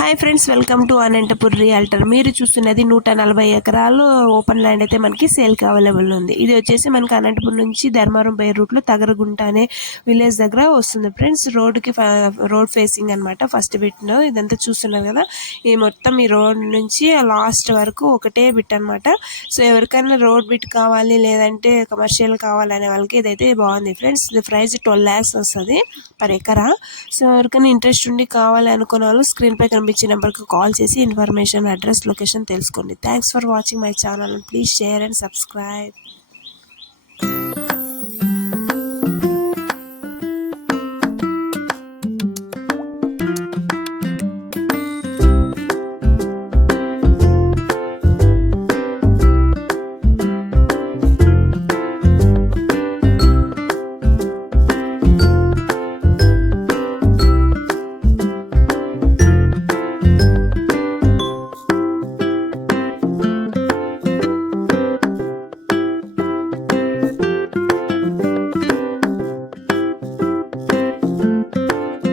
Hi friends, welcome to Anantapur realtor. మీరు చూస్తున్నది 140 ఎకరాలు ఓపెన్ ల్యాండ్ అయితే మనకి సేల్కి అవైలబుల్ ఉంది. ఇది వచ్చేసి మనకి అనంతపూర్ నుంచి ధర్మారం బై రూట్లో తగరగుంట అనే విలేజ్ దగ్గర వస్తుంది ఫ్రెండ్స్. రోడ్ ఫేసింగ్ అనమాట. ఫస్ట్ బిట్ ఇదంతా చూస్తున్నారు కదా, ఈ మొత్తం ఈ రోడ్ నుంచి లాస్ట్ వరకు ఒకటే బిట్ అనమాట. సో ఎవరికైనా రోడ్ బిట్ కావాలి లేదంటే కమర్షియల్ కావాలనే వాళ్ళకి ఇదైతే బాగుంది ఫ్రెండ్స్. ఇది ప్రైస్ 12 lakhs వస్తుంది పర్ ఎకరా. సో ఎవరికైనా ఇంట్రెస్ట్ ఉండి కావాలి అనుకున్న వాళ్ళు స్క్రీన్ పై కనిపించే నెంబర్కి కాల్ చేసి ఇన్ఫర్మేషన్, అడ్రస్, లొకేషన్ తెలుసుకోండి. Thanks for watching my channel. Please share and subscribe.